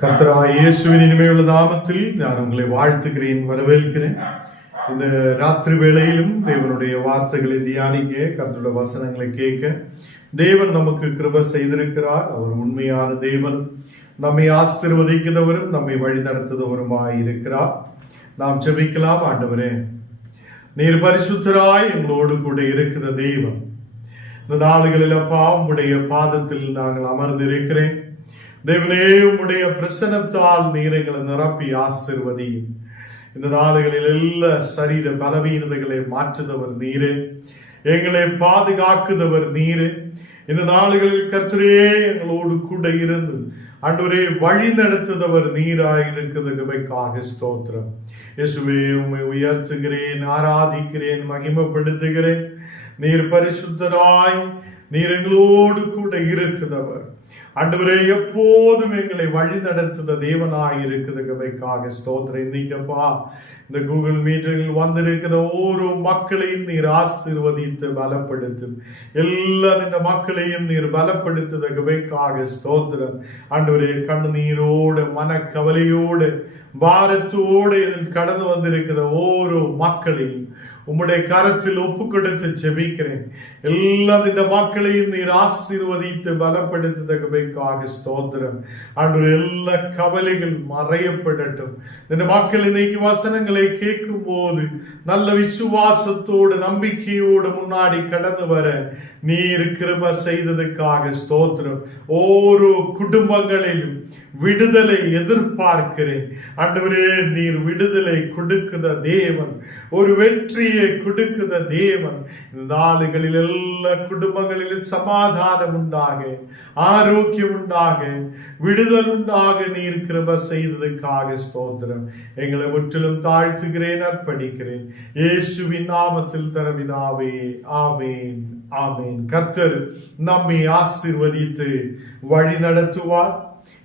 கர்த்தராகிய இயேசுவின் இனிமையுள்ள நாமத்தில் நான் உங்களை வாழ்த்துகிறேன், வரவேற்கிறேன். இந்த ராத்திரி வேளையிலும் தேவனுடைய வார்த்தைகளை தியானிக்க, கர்த்தருடைய வசனங்களை கேட்க தேவன் நமக்கு கிருபை செய்திருக்கிறார். அவர் உண்மையான தேவன், நம்மை ஆசீர்வதிக்கிறவரும் நம்மை வழி நடத்துகிறவருமாய் இருக்கிறார். நாம் ஜெபிக்கலாம். ஆண்டவரே, நீர் பரிசுத்தராய் எங்களோடு கூட இருக்கிற தெய்வம், இந்த நாளுகளில் அப்பா உம்முடைய பாதத்தில் நாங்கள் அமர்ந்திருக்கிறேன். தேவனே, உம்முடைய பிரசன்னத்தால் நீர் எங்களை நிரப்பி ஆசீர்வதியும். இந்த நாடுகளில் எல்லா சரீர பலவீனதைகளை மாற்றுதவர் நீரே, எங்களை பாதுகாக்குதவர் நீரே. இந்த நாடுகளில் கர்த்தரே எங்களோடு கூட இருந்து ஆண்டவரே வழி நடத்துதவர் நீராயிருக்கிறதுக்காக ஸ்தோத்திரம். இயேசுவே, உம்மை உயர்த்துகிறேன், ஆராதிக்கிறேன், மகிமைப்படுத்துகிறேன். நீர் பரிசுத்தராய், நீர் எங்களோடு கூட இருக்கிறவர். ஆண்டவரே, எப்போதும் எங்களை வழி நடத்துத தேவனாய் இருக்கிறதுக்காக ஸ்தோத்திரம். இன்னைக்கப்பா இந்த கூகுள் மீட்டில் வந்திருக்கிற ஒவ்வொரு மக்களையும் நீர் ஆசீர்வதித்து பலப்படுத்தும். எல்லா இந்த மக்களையும் நீர் பலப்படுத்துவதற்காக ஸ்தோத்திரம். ஆண்டவரே, கண்ணீரோடு மனக்கவலையோடு பாரத்தோடு இதில் கடந்து வந்திருக்கிற ஒவ்வொரு மக்களையும் உம்முடைய கரத்தில் ஒப்பு கொடுத்து ஜெபிக்கிறேன். எல்லா இந்த மக்களையும் நீர் ஆசீர்வதித்து பலப்படுத்துவதற்காக ஸ்தோத்திரம். ஆண்டவரே, எல்லா கவலைகள் மறையப்படட்டும். இந்த மக்கள் இன்னைக்கு வசனங்களை கேட்கும் போது நல்ல விசுவாசத்தோடு நம்பிக்கையோடு முன்னாடி கடந்து வர நீர் கிருபை செய்ததுக்காக ஸ்தோத்திரம். ஒவ்வொரு குடும்பங்களிலும் விடுதலை எதிர்பார்க்கிறேன். ஆண்டவரே, நீர் விடுதலை கொடுக்கிற தேவன், ஒரு வெற்றியை கொடுக்கிற தேவன். இந்த நாளுகளில் எல்லா குடும்பங்களிலும் சமாதானம் உண்டாக, ஆரோக்கியம் உண்டாக, விடுதல் உண்டாக நீர் கிருபை செய்ததுக்காக ஸ்தோத்திரம். எங்களை முற்றிலும் தாழ்த்துகிறேன், அர்ப்பணிக்கிறேன். இயேசுவின் நாமத்தில் தரவிதாவே, ஆமேன், ஆமேன். கர்த்தர் நம்மை ஆசீர்வதித்து வழி நடத்துவார்.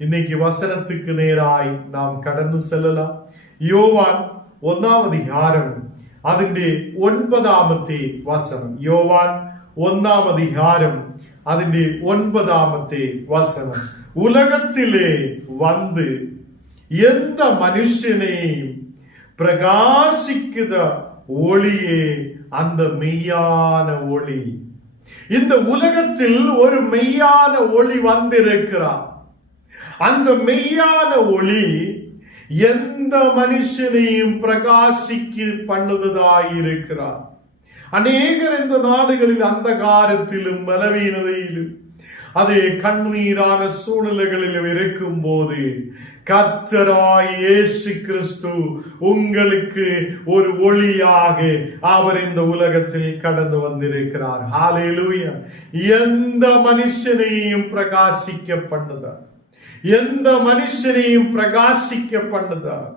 இன்னைக்கு வசனத்துக்கு நேராய் நாம் கடந்து செல்லலாம். யோவான் 1 அதிகாரம் അതിന്റെ 9 വചനം. യോവാൻ 1 அதிகாரம் അതിന്റെ 9 വചനം. உலகத்திலே வந்து எந்த மனுஷனையும் பிரகாசிக்கிற ஒளியே அந்த மெய்யான ஒளி. இந்த உலகத்தில் ஒரு மெய்யான ஒளி வந்திருக்கிறார். அந்த மெய்யான ஒளி எந்த மனுஷனையும் பிரகாசிக்க பண்ணுவதாயிருக்கிறார். அநேகர் இந்த நாடுகளில் அந்தகாரத்திலும் பலவீனதையிலும் அதே கண்ணீரான சூழ்நிலைகளிலும் இருக்கும் போது கர்த்தராய் இயேசு கிறிஸ்து உங்களுக்கு ஒரு ஒளியாக அவர் இந்த உலகத்தில் கடந்து வந்திருக்கிறார். ஹல்லேலூயா. எந்த மனுஷனையும் பிரகாசிக்க பண்ணுதார், எந்த மனுஷனையும் பிரகாசிக்க பண்ணுதார்.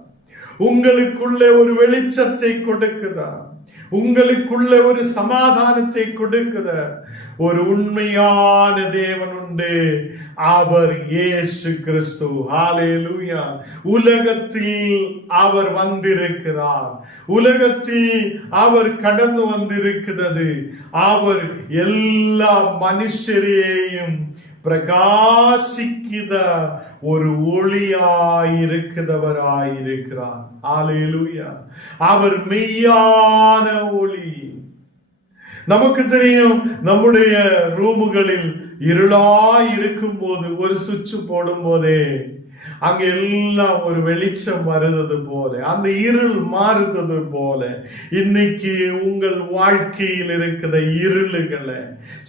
உங்களுக்குள்ளே ஒரு வெளிச்சத்தை கொடுக்குதார், உங்களுக்குள்ளே ஒரு சமாதானத்தை கொடுக்கிற ஒரு உண்மையான தேவன் உண்டு. அவர் இயேசு கிறிஸ்து. ஹல்லேலூயா. உலகத்தில் அவர் வந்திருக்கிறார், உலகத்தில் அவர் கடந்து வந்திருக்கிறது. அவர் எல்லா மனுஷரையும் பிரகாசிக்கிற ஒரு ஒளியாயிருக்கிறவராயிருக்கிறார். ஹல்லேலூயா. அவர் மெய்யான ஒளி. நமக்கு தெரியும், நம்முடைய ரூமுகளில் இருளாய் இருக்கும் போது ஒரு சுவிட்ச் போடும் போதே அங்க எல்லாம் ஒரு வெளிச்சம் வருவது போல, அந்த இருள் மாறுவது போல இன்னைக்கு உங்கள் வாழ்க்கையில் இருக்கிற இருளுகளை,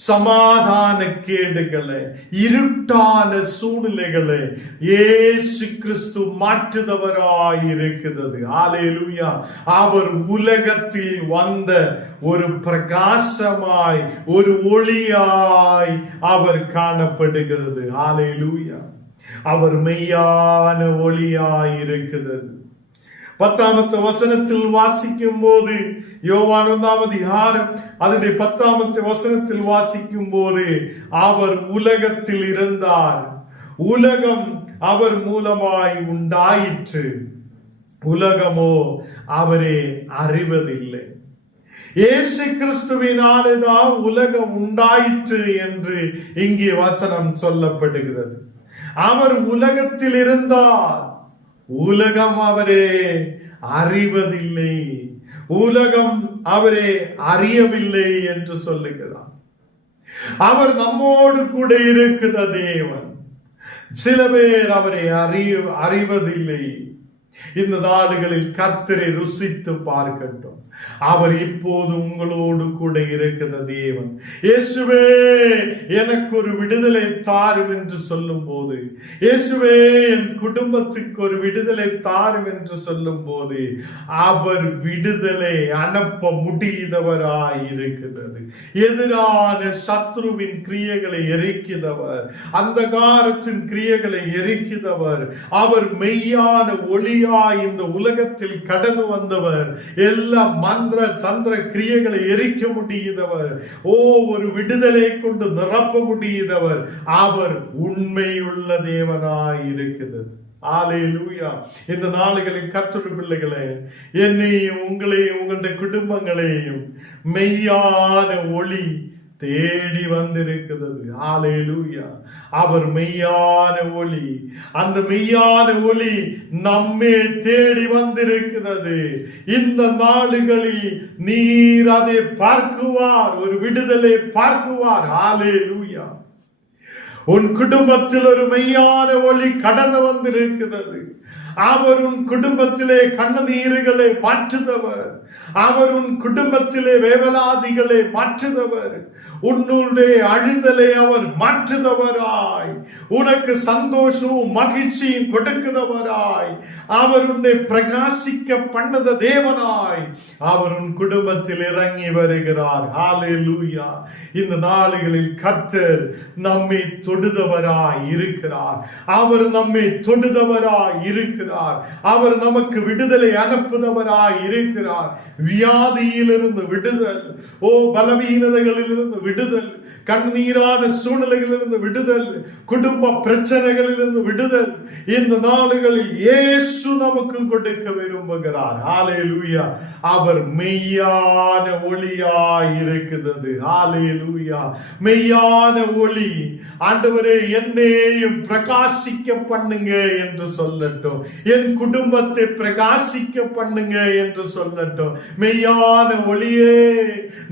சமாதான கேடுகளை, இருட்டான சூழ்நிலைகளை இயேசு கிறிஸ்து மாற்றுதவராயிருக்கிறது. ஹல்லேலூயா. அவர் உலகத்தில் வந்த ஒரு பிரகாசமாய், ஒரு ஒளியாய் அவர் காணப்படுகிறது. ஹல்லேலூயா. அவர் மெய்யான ஒளியாயிருக்கிறது. 10 வசனத்தில் வாசிக்கும் போது, யோவான் 1 அதிகாரம் அதிலே 10 வசனத்தில் வாசிக்கும் போது, அவர் உலகத்தில் இருந்தார், உலகம் அவர் மூலமாய் உண்டாயிற்று, உலகமோ அவரை அறிவதில்லை. இயேசு கிறிஸ்துவினாலேதான் உலகம் உண்டாயிற்று என்று இங்கே வசனம் சொல்லப்படுகிறது. அவர் உலகத்தில் இருந்தார், உலகம் அவரே அறிவதில்லை, உலகம் அவரே அறியவில்லை என்று சொல்லுகிறார். அவர் நம்மோடு கூட இருக்கிற தேவன். சில பேர் அவரை அறிவதில்லை. இந்த நாடுகளில் கர்த்தரை ருசித்து பார்க்கட்டும். அவர் இப்போது உங்களோடு கூட இருக்கிற தேவன். இயேசுவே எனக்கு ஒரு விடுதலை தாரும் என்று சொல்லும் போது, இயேசுவே என் குடும்பத்துக்கு ஒரு விடுதலை தாரும் என்று சொல்லும் போது, அவர் விடுதலை அனுப்ப முடியாதவராய் இருக்கிறது. எதிரான சத்ருவின் கிரியைகளை எரிக்கிறவர், அந்தகாரத்தின் கிரியைகளை எரிக்கிறவர். அவர் மெய்யான ஒளியாய் இந்த உலகத்தில் கடந்து வந்தவர். எல்லா மந்திர சந்திர கிரியைகளை எரிக்க முடியாதவர். ஒரு விடுதலை கொண்டு நிரப்ப முடியாதவர். அவர் உண்மையுள்ள தேவனாய் இருக்கிறது. ஹல்லேலூயா. இந்த நாளுகளில் கர்த்தருடைய பிள்ளைகளே, என்னையும் உங்களையும் உங்களுடைய குடும்பங்களையும் மெய்யான ஒளி தேடி வந்திருக்கிறது. ஹல்லேலூயா. அவர் மெய்யான ஒளி. அந்த மெய்யான ஒளி நம்மை தேடி வந்திருக்கிறது. இந்த நாளுகளில் நீர் அதை பார்க்குவார், ஒரு விடுதலை பார்க்குவார். ஹல்லேலூயா. உன் குடும்பத்தில் ஒரு மெய்யான ஒளி கடந்து வந்திருக்கிறது. அவர் உன் குடும்பத்திலே கண்ணீர்களை மாற்றுதவர். அவர் உன் குடும்பத்திலே வேவலாதிகளை மாற்றுதவர். உன்னுடைய அழுதலை அவர் மாற்றுதவராய், உனக்கு சந்தோஷமும் மகிழ்ச்சியும் கொடுக்கிறவராய், அவர் உன்னை பிரகாசிக்க பண்ணத தேவனாய் அவர் உன் குடும்பத்தில் இறங்கி வருகிறார். ஹல்லேலூயா. இந்த நாளுகளில் கர்த்தர் நம்மை தொடுதவராய் இருக்கிறார். அவர் நம்மை தொடுதவராய் இருக்கிறார். அவர் நமக்கு விடுதலை அனுப்புதவராய் இருக்கிறார். வியாதியிலிருந்து விடுதல், பலவீனதைகளிலிருந்து விடுதல், கண்ணீரான சூழ்நிலைகளிலிருந்து விடுதல், குடும்ப பிரச்சனைகளிலிருந்து விடுதல் இந்த நாளுகளில் இயேசு நமக்கு கொடுக்க விரும்புகிறார். ஹல்லேலூயா. அவர் மெய்யான ஒளியாய் இருக்கிறது. ஹல்லேலூயா. மெய்யான ஒளி. ஆண்டவரே என்னையும் பிரகாசிக்க பண்ணுங்க என்று சொல்லட்டும். என் குடும்பத்தை பிரகாசிக்க பண்ணுங்க என்று சொல்லட்டும். மெய்யான ஒளியே,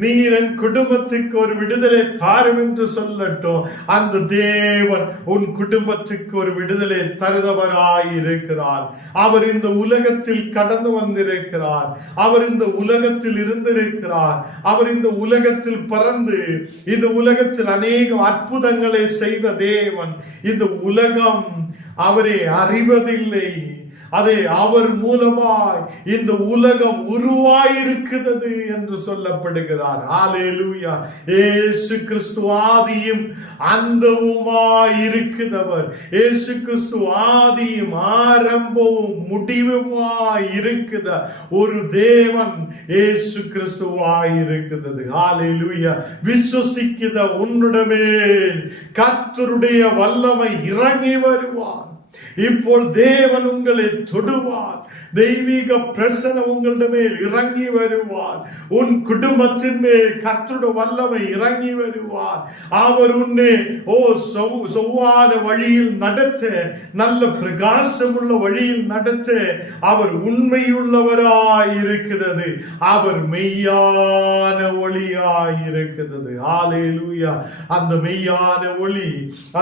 நீர் என் குடும்பத்துக்கு ஒரு விடுதலை தாரும் என்று சொல்லட்டும். அந்த தேவன் உன் குடும்பத்துக்கு ஒரு விடுதலை தருதவராய் இருக்கிறார். அவர் இந்த உலகத்தில் கடந்து வந்திருக்கிறார். அவர் இந்த உலகத்தில் இருந்திருக்கிறார். அவர் இந்த உலகத்தில் பிறந்து இந்த உலகத்தில் அநேக அற்புதங்களை செய்த தேவன். இந்த உலகம் அவரை அறிவதில்லை. அதை அவர் மூலமாய் இந்த உலகம் உருவாயிருக்கிறது என்று சொல்லப்படுகிறார். ஹல்லேலூயா. இயேசு கிறிஸ்து ஆதியும் அந்தமுமாய் இருக்கிறவர். இயேசு கிறிஸ்து ஆதியும் ஆரம்பமும் முடிவுமாய் இருக்கிற ஒரு தேவன் இயேசு கிறிஸ்துவாய் இருக்கிறது. ஹல்லேலூயா. விசுவசிக்கிற உன்னுடமே கர்த்தருடைய வல்லமை இறங்கி வருவார். இப்போ தேவன் உங்களை தொடுவார். தெய்வீக பிரசன்னம் உங்களுடைய மேல் இறங்கி வருவார். உன் குடும்பத்தின் மேல் கர்த்தருடைய வல்லமை இறங்கி வருவார். அவர் உன்னை செவ்வான வழியில் நடத்த, நல்ல பிரகாசம் உள்ள வழியில் நடத்த அவர் உண்மையுள்ளவராய் இருக்கிறது. அவர் மெய்யான ஒளியாய் இருக்கிறது. ஹல்லேலூயா. அந்த மெய்யான ஒளி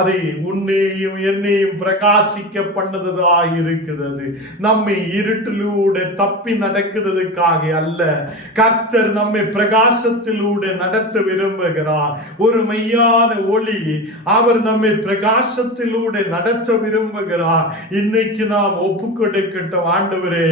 அதை உன்னையும் என்னையும் பிரகாசிக்க பண்ணதாய் இருக்கிறது. நம்மை இருட்டிலூടെ தப்பி நடக்கிறதுக்காக அல்ல, கர்த்தர் நம்மை பிரகாசத்திலூടെ நடத்த விரும்புகிறார். ஒரு மெய்யான ஒளி, அவர் நம்மை பிரகாசத்திலூടെ நடத்த விரும்புகிறார். இன்னைக்கு நாம் ஒப்புக்கொடுக்கட்டும். ஆண்டவரே,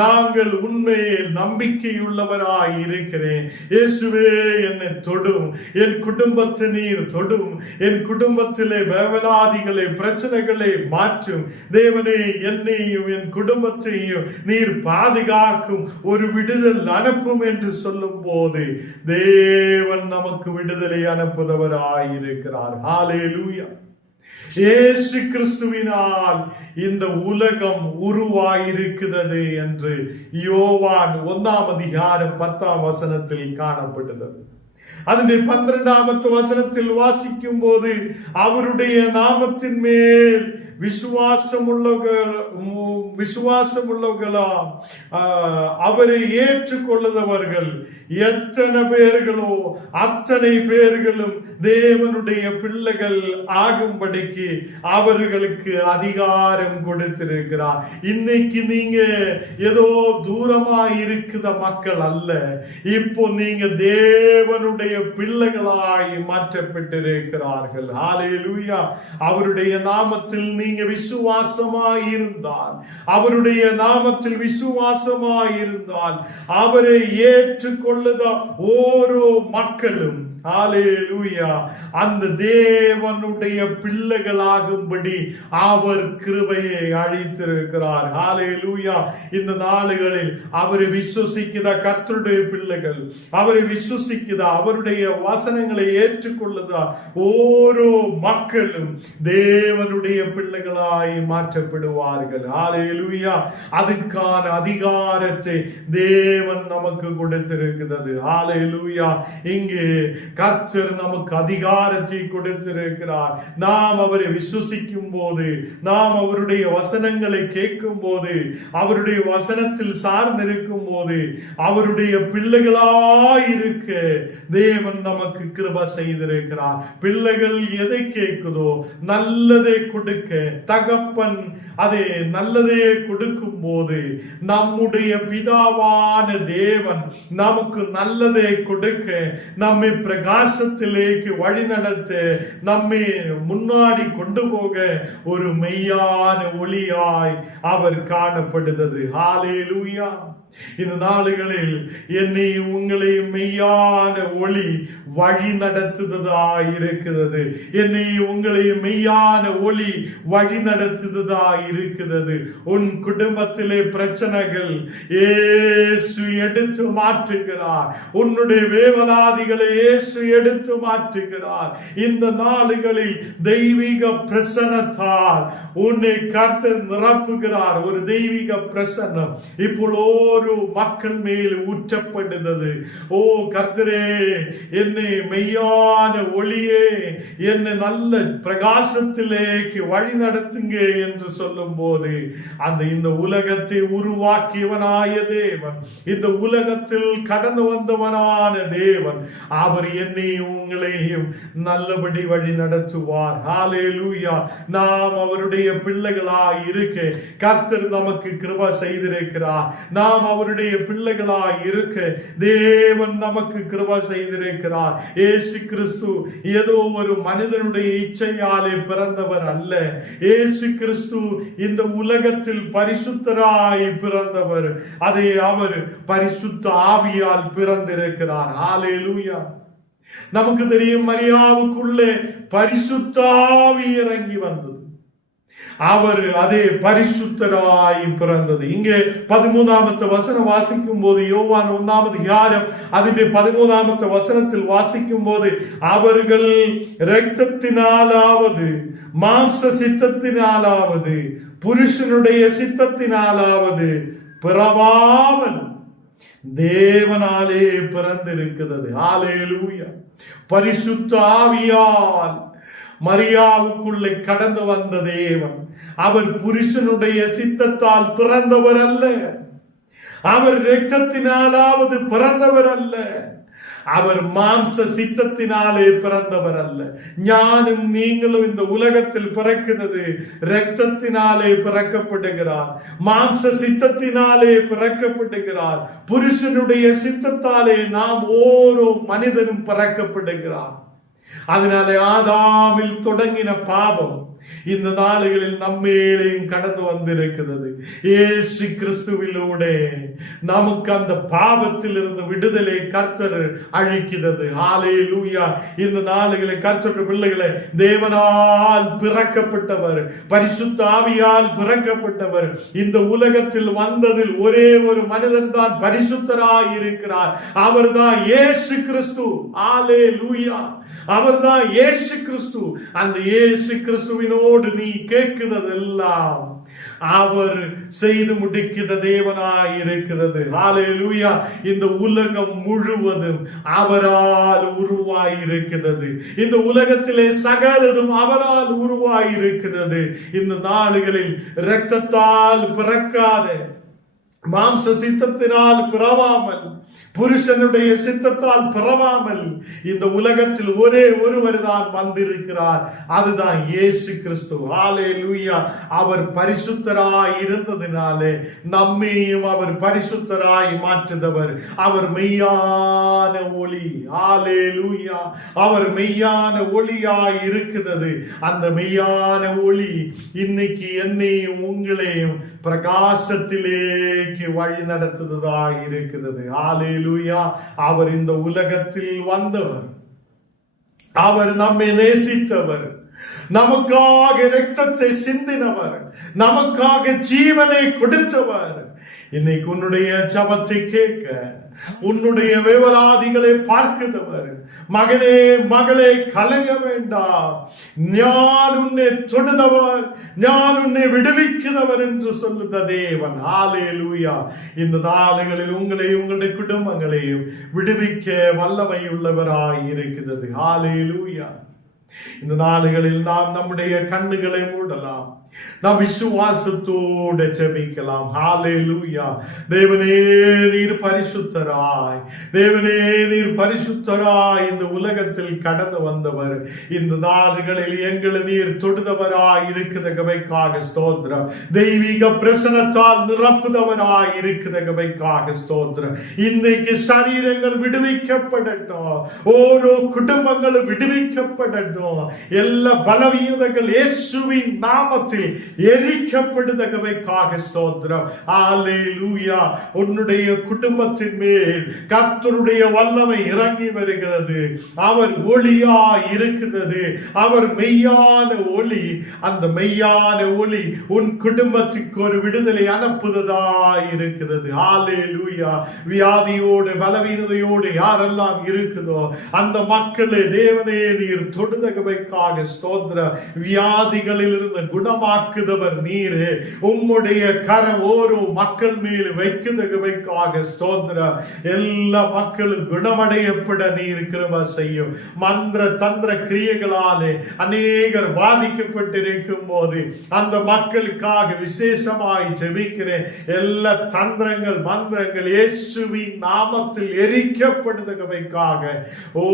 நாங்கள் உண்மையில் நம்பிக்கையுள்ளவராய் இருக்கிறேன். இயேசுவே என்னை தொடும், என் குடும்பத்தை நீர் தொடும், என் குடும்பத்திலே வேவலாதிகளை பிரச்சனைகளை மாற்றும் தேவனே. என்னையும் என் குடும்பத்தையும் நீர் பாதுகாக்கும் ஒரு விடுதல் அனுப்பும் என்று சொல்லும் போது தேவன் நமக்கு விடுதலை அனுப்புதவராயிருக்கிறார். ஹல்லேலூயா. இயேசு கிறிஸ்துவினால் இந்த உலகம் உருவாயிருக்கிறது என்று யோவான் 1 அதிகாரம் 10 காணப்படுகிறது. അതിന്റെ 12ാമത്തെ വചനത്തിൽ വാസിക്കും പോது അവருடைய நாமத்தின் மேல் விசுவாசமுள்ளவர்களா அவரை ஏற்றுக்கொள்ளுதவர்கள் எத்தனை பேர்களோ அத்தனை பேர்களும் தேவனுடைய பிள்ளைகள் ஆகும்படிக்கு அவர்களுக்கு அதிகாரம் கொடுத்திருக்கிறார். இன்னைக்கு நீங்க ஏதோ தூரமா இருக்கிற மக்கள் அல்ல, இப்போ நீங்க தேவனுடைய பிள்ளைகளாய் மாற்றப்பட்டிருக்கிறார்கள். ஹல்லேலூயா. அவருடைய நாமத்தில் நீங்க விசுவாசமாய் இருந்தால், அவருடைய நாமத்தில் விசுவாசமாய் இருந்தால், அவரை ஏற்றுக்கொள்ளுத ஓரோ மக்களும் ஹல்லேலூயா அந்த தேவனுடைய பிள்ளைகளாகும்படி அவர் கிருபையை அளித்திருக்கிறார். ஹல்லேலூயா. இந்த நாளுகளில் அவரை விசுவசிக்கிற கர்த்தருடைய பிள்ளைகள், அவரை விசுவசிக்கிற அவருடைய வசனங்களை ஏற்றுக்கொள்ளுதா ஓரோ மக்களும் தேவனுடைய பிள்ளைகளாய் மாற்றப்படுவார்கள். ஹல்லேலூயா. அதுக்கான அதிகாரத்தை தேவன் நமக்கு கொடுத்திருக்கிறது. ஹல்லேலூயா. இங்கு கர்த்தர் நமக்கு அதிகாரத்தை கொடுத்திருக்கிறார். நாம் அவரை விசுவசிக்கும் போது, நாம் அவருடைய வசனங்களை கேட்கும் போது, அவருடைய வசனத்தில் சார்ந்திருக்கும் போது, அவருடைய பிள்ளைகளாயிருக்க தேவன் நமக்கு கிருபை செய்திருக்கிறார். பிள்ளைகள் எதை கேட்குதோ நல்லதை கொடுக்க தகப்பன் அதை நல்லதே கொடுக்கும் போது நம்முடைய பிதாவான தேவன் நமக்கு நல்லதை கொடுக்க, நம்மை பிரகாசத்திலேக்கு வழி நடத்த, நம்மை முன்னாடி கொண்டு போக ஒரு மெய்யான ஒளியாய் அவர் காணப்படுகிறது. ஹல்லேலூயா. இந்த நாளுகளில் என்னை உங்களை மெய்யான ஒளி வழி நடத்துவதாய் இருக்கிறது. என்னை உங்களை மெய்யான ஒளி வழி நடத்துவதாய் இருக்கிறது. உன் குடும்பத்திலே பிரச்சனைகள் இயேசு எடுத்து மாற்றுகிறார். உன்னுடைய வேவலாதிகளை இயேசு எடுத்து மாற்றுகிறார். இந்த நாளுகளில் தெய்வீக பிரசன்னத்தால் உன்னை கர்த்தர் நிரப்புகிறார். ஒரு தெய்வீக பிரசன்னம் இப்போ மக்கள் மேல் ஊற்றப்படுகிறது. ஓ கர்த்தரே, என்னை மெய்யான ஒளியே, என்னை நல்ல பிரகாசத்திலேக்கு வழி நடத்துங்க என்று சொல்லும் போது இந்த உலகத்தை உருவாக்கியவனாய தேவன், இந்த உலகத்தில் கடந்து வந்தவனான தேவன், அவர் என்னையும் உங்களையும் நல்லபடி வழி நடத்துவார். ஹல்லேலூயா. நாம் அவருடைய பிள்ளைகளாய் இருக்க கர்த்தர் நமக்கு கிருபை செய்திருக்கிறார். நாம் அவருடைய பிள்ளைகளாய் இருக்க தேவன் நமக்கு கிருபை செய்திருக்கிறார். இயேசு கிறிஸ்து ஏதோ ஒரு மனிதனுடைய இச்சையாலே பிறந்தவர் அல்ல. இயேசு கிறிஸ்து இந்த உலகத்தில் பரிசுத்தராய் பிறந்தவர். அதை அவர் பரிசுத்த ஆவியால் பிறந்திருக்கிறார். ஹல்லேலூயா. நமக்கு தெரியும், மரியாவுக்குள்ளே பரிசுத்த ஆவி இறங்கி வந்தது. அவர் அதே பரிசுத்தராய் பிறந்தது. இங்கே 13வது வசனம் வாசிக்கும் போது, யோவான் 1வது அதிகாரம் அதிலே 13வது வசனத்தில் வாசிக்கும் போது, அவர்கள் இரத்தத்தினாலாவது மாம்ச சித்தத்தினாலாவது புருஷனுடைய சித்தத்தினாலாவது பிறவாமல் தேவனாலே பிறந்திருக்கிறது. ஹல்லேலூயா. பரிசுத்த ஆவியால் மரியாவுக்குள்ளே கடந்து வந்த தேவன், அவர் புருஷனுடைய சித்தத்தால் பிறந்தவர் அல்ல. அவர் இரத்தத்தினாலாவது பிறந்தவர் அல்ல. அவர் மாம்ச சித்தத்தினாலே பிறந்தவர் அல்ல. ஞானும் நீங்களும் இந்த உலகத்தில் பிறக்கிறது இரத்தத்தினாலே பிறக்கப்படுகிறார், மாம்ச சித்தத்தினாலே பிறக்கப்படுகிறார். புருஷனுடைய சித்தத்தாலே நாம் ஓரோ மனிதனும் பிறக்கப்படுகிறார். அதனாலே ஆதாமில் தொடங்கின பாவம் இந்த நாளுகளில் நம்மேலையும் கடந்து வந்திருக்கிறது. இயேசு கிறிஸ்துவிலூടെ நமக்கு அந்த பாவத்தில் இருந்து விடுதலை கர்த்தர் அளிக்கிறது. ஹல்லேலூயா. இந்த நாளுகளில் கர்த்தருடைய பிள்ளைகளை, தேவனால் பிறக்கப்பட்டவர், பரிசுத்த ஆவியால் பிறக்கப்பட்டவர், இந்த உலகத்தில் வந்ததில் ஒரே ஒரு மனிதன் தான் பரிசுத்தராய் இருக்கிறார். அவர்தான் இயேசு கிறிஸ்து. ஹல்லேலூயா. அவர்தான் இயேசு கிறிஸ்து. அந்த இயேசு கிறிஸ்துவினோடு நீ கேட்கிறதெல்லாம் அவர் செய்து முடிக்கிற தேவனாய் இருக்கிறது. ஹalleluya. இந்த உலகம் முழுவதும் அவரால் உருவாய் இருக்கிறது. இந்த உலகத்திலே சகலதும் அவரால் உருவாய் இருக்கிறது. இந்த நாளுகளில் இரத்தத்தால் பிறக்காத, மாம்ச சித்தத்தினால் பிறவாமல், புருஷனுடைய சித்தத்தால் பிறவாமல் இந்த உலகத்தில் ஒரே ஒருவர் தான் வந்திருக்கிறார். அதுதான் இயேசு கிறிஸ்து. ஹalleluya. அவர் பரிசுத்தராய் இருந்ததினாலே நம்மையும் அவர் பரிசுத்தராய் மாற்றுதவர். அவர் மெய்யான ஒளி. ஹalleluya. அவர் மெய்யான ஒளியாய் இருக்கிறது. அந்த மெய்யான ஒளி இன்னைக்கு என்னையும் உங்களையும் பிரகாசத்திலேக்கு வழி நடத்துவதாய் இருக்கிறது. ஹalleluya. அவர் இந்த உலகத்தில் வந்தவர். அவர் நம்மை நேசித்தவர். நமக்காக இரத்தத்தை சிந்தினவர். நமக்காக ஜீவனை கொடுத்தவர். இன்னைக்கு உன்னுடைய ஜபத்தை கேட்க, உன்னுடைய விவராதிகளை பார்க்கிறவர். மகனே மகளே, கலங்க வேண்டாம். நான் உன்னை தொடுதவர், நான் உன்னை விடுவிக்கிறவர் என்று சொல்லுத தேவன். ஹalleluya. இந்த நாளுகளில் உங்களையும் உங்களுடைய குடும்பங்களையும் விடுவிக்க வல்லமை உள்ளவராய் இருக்கிறது. ஹalleluya. இந்த நாளுகளில் நாம் நம்முடைய கண்ணுகளை மூடலாம். நாம் விசுவாசத்தோடு ஜெபிக்கலாம். ஹalleluya. தேவனே நீர் பரிசுத்தராய், தேவனே நீர் பரிசுத்தராய் இந்த உலகத்தில் கடந்து வந்தவர். இந்த நாடுகளில் எங்களை நீர் தொடுதவராய் இருக்கிறதற்காக ஸ்தோத்திரம். தெய்வீக பிரசனத்தால் நிரப்புதவராய் இருக்கிறதற்காக ஸ்தோத்திரம். இன்னைக்கு சரீரங்கள் விடுவிக்கப்படட்டும். ஓரோ குடும்பங்களும் விடுவிக்கப்படட்டும். எல்லா பலவீனங்கள் இயேசுவின் நாமத்தில் எரிக்கப்படுதற்காக ஸ்தோத்திரம். ஹalleluya. உன்னுடைய குடும்பத்தின் மேல் கர்த்தருடைய வல்லமை இறங்கி வருகிறது. அவர் ஒளியாய் இருக்கிறது. அவர் மெய்யான ஒளி. அந்த மெய்யான ஒளி உன் குடும்பத்துக்கு ஒரு விடுதலை அனுப்புவதாய் இருக்கிறது. ஹalleluya. வியாதியோடு பலவீனதையோடு யாரெல்லாம் இருக்குதோ அந்த மக்களை தேவனே நீர் தொடுதற்காக ஸ்தோத்திரம். வியாதிகளில் இருந்து குணமாக்குதவர் நீரே. உம்முடைய கரம் ஓரோ மக்கள் மேல் வைக்குதற்காக ஸ்தோத்திரம். எல்லா மக்களும் குணமடையப்பட நீர் கிருபை செய்யும். மந்திர தந்திர கிரியைகளாலே அநேகர் பாதிக்கப்பட்டிருக்கும் போது அந்த மக்களுக்காக விசேஷமாய் ஜெபிக்கிறேன். எல்லா தந்திரங்கள் மந்திரங்கள் இயேசுவின் நாமத்தில் எரிக்கப்படுதற்காக ஓ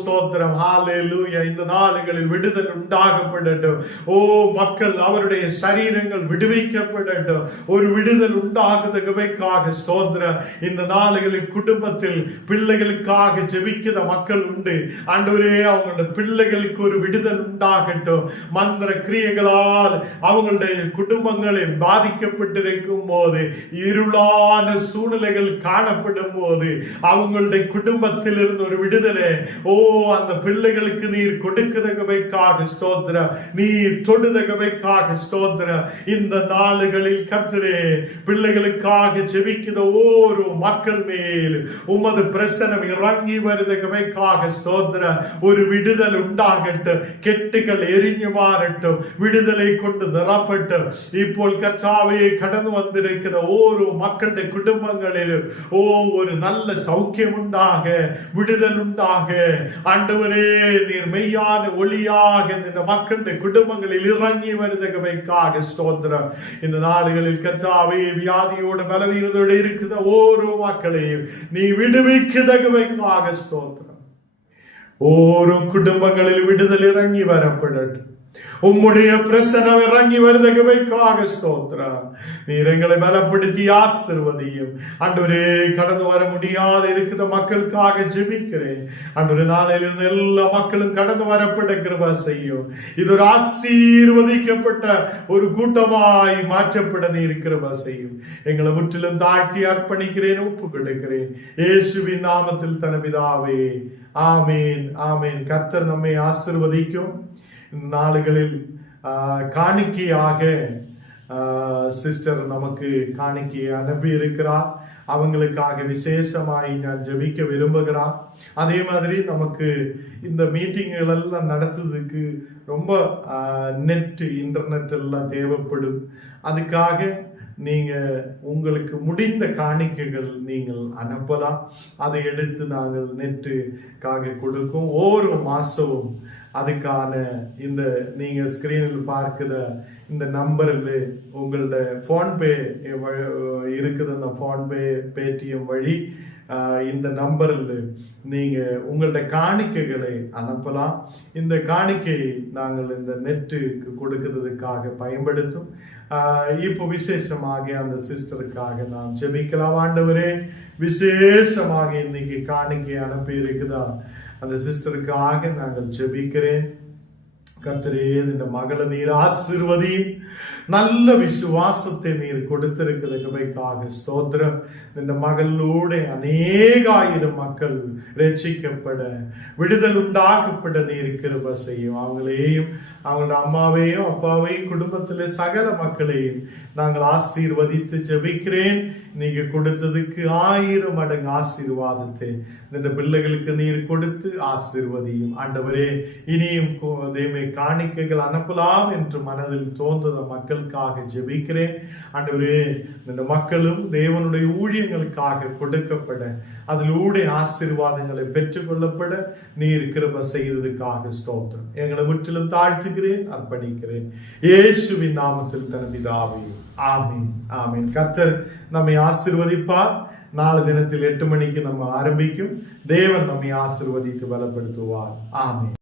ஸ்தோத்திரம். ஹalleluya. இந்த நாளுகளில் விடுதல் உண்டாகப்படட்டும். ஓ மக்கள் அவருடைய சரீரங்கள் விடுவிக்கப்படட்டும். ஒரு விடுதல் உண்டாகுதற்காக ஸ்தோத்திரம். இந்த நாளுகளில் குடும்பத்தில் பிள்ளைகளுக்காக ஜெபிக்கிற மக்கள் உண்டு. ஆண்டவரே அவங்களுடைய பிள்ளைகளுக்கு ஒரு விடுதல் உண்டாகட்டும். மந்திர கிரியைகளால் அவங்களுடைய குடும்பங்களை பாதிக்கப்பட்டிருக்கும் போது, இருளான சூழ்நிலைகள் காணப்படும் போது அவங்களுடைய குடும்பத்தில் இருந்து ஒரு விடுதலை ஓ அந்த பிள்ளைகளுக்கு நீர் கொடுக்கிறதற்காக ஸ்தோத்திரம். நீர் தொடுதற்காக ஸ்தோத்திரம். இந்த நாளுகளில் கர்த்தரே பிள்ளைகளுக்காக ஜெபிக்கிற ஓரோ மக்கள் மேல் உமது பிரசனம் இறங்கி வருவதற்காக ஸ்தோத்திரம். ஒரு விடுதல் உண்டாகட்டும். கெட்டுகள் எரிஞ்சு மாறட்டும். விடுதலை கொண்டு நிரப்பட்டும். இப்போ கர்த்தாவே கடந்து வந்திருக்கிற ஓரோ மக்களுடைய குடும்பங்களில் ஓ ஒரு நல்ல சௌக்கியம் உண்டாக, விடுதல் உண்டாக. ஆண்டவரே நீர் மெய்யான ஒளியாக இந்த மக்களுடைய குடும்பங்களில் இறங்கி வருவதற்காக ஸ்தோத்திரம். இந்த நாடுகளில் கர்த்தாவே வியாதியோட பலவீனத்தோடு இருக்கிற ஓரோ மக்களையும் நீ விடுவிக்கிறதற்காக ஸ்தோத்திரம். ஓரோ குடும்பங்களில் விடுதல் இறங்கி வரப்படட்டும். உம்முடைய பிரசனம் இறங்கி வருவதற்காக ஸ்தோத்திரம். நீர் எங்களை பலப்படுத்தி ஆசீர்வதியும். ஆண்டவரே கடந்து வர முடியாத இருக்கிற மக்களுக்காக ஜெபிக்கிறேன். ஆண்டவரே நாளையிலிருந்து எல்லா மக்களும் கடந்து வரப்பட கிருபை செய்யும். இது ஒரு ஆசீர்வதிக்கப்பட்ட ஒரு கூட்டமாய் மாற்றப்பட நீர் கிருபை செய்யும். எங்களை முற்றிலும் தாழ்த்தி அர்ப்பணிக்கிறேன், ஒப்பு கொடுக்கிறேன் இயேசுவின் நாமத்தில் தன பிதாவே. ஆமேன், ஆமேன். கர்த்தர் நம்மை ஆசீர்வதிக்கும். நாளுகளில் காணிக்கையாக சிஸ்டர் நமக்கு காணிக்கையை அனுப்பி இருக்கிறார். அவங்களுக்காக விசேஷமாய் நான் ஜெபிக்க விரும்புகிறான். அதே மாதிரி நமக்கு இந்த மீட்டிங்குகள் எல்லாம் நடத்துறதுக்கு ரொம்ப இன்டர்நெட் எல்லாம் தேவைப்படும். அதுக்காக நீங்க உங்களுக்கு முடிந்த காணிக்கைகள் நீங்கள் அனுப்பலாம். அதை எடுத்து நாங்கள் நெட்டுக்காக கொடுக்கும். ஒவ்வொரு மாசமும் அதுக்கான இந்த நீங்க ஸ்கிரீனில் பார்க்கிற இந்த நம்பரில் உங்களோட போன்பே இருக்குது. அந்த போன்பே பேடிஎம் வழி இந்த நம்பரில் நீங்க உங்களோட காணிக்கைகளை அனுப்பலாம். இந்த காணிக்கையை நாங்கள் இந்த நெட்டுக்கு கொடுக்கிறதுக்காக பயன்படுத்தும். இப்போ விசேஷமாக அந்த சிஸ்டருக்காக நாம் ஜெபிக்கலாம். ஆண்டவரே, விசேஷமாக இன்னைக்கு காணிக்கை அனுப்பி இருக்குதா அந்த சிஸ்டருக்காக நாங்கள் ஜெபிக்கிறேன். கர்த்தரே, இந்த மகளை நீர் ஆசீர்வதியும். நல்ல விசுவாசத்தை நீர் கொடுத்திருக்கிற கிருபைக்காக ஸ்தோத்திரம். இந்த மகளோடு அநேகாயிரம் மக்கள் ரட்சிக்கப்பட, விடுதல் உண்டாக்கப்பட நீர் கிருபை செய்யும். அவங்களையும் அவங்களோட அம்மாவையும் அப்பாவையும் குடும்பத்திலே சகல மக்களையும் நாங்கள் ஆசீர்வதித்து ஜெபிக்கிறேன். நீங்க கொடுத்ததுக்கு 1000 மடங்கு ஆசீர்வாதத்தை இந்த பிள்ளைகளுக்கு நீர் கொடுத்து ஆசீர்வதியும். ஆண்டவரே, இனியும் காணிக்கைகள் அனுப்பலாம் என்று மனதில் தோன்றுத மக்களுக்காக ஜெபிக்கிறேன். ஆண்டவரே, இந்த மக்களும் தேவனுடைய ஊழியங்களுக்காக கொடுக்கப்பட, அதிலூടെ ஆசீர்வாதங்களை பெற்றுக் கொள்ளப்பட நீர் கிருபை செய்ததுக்காக ஸ்தோத்திரம். எங்களை முற்றிலும் தாழ்த்துகிறேன், அர்ப்பணிக்கிறேன். இயேசுவின் நாமத்தில் தனபிதாவே, ஆமீன், ஆமீன். கர்த்தர் நம்மை ஆசீர்வதிப்பார். நாளை தினத்தில் 8 மணிக்கு நம்ம ஆரம்பிக்கும். தேவன் நம்மை ஆசீர்வதித்து பலப்படுத்துவார். ஆமீன்.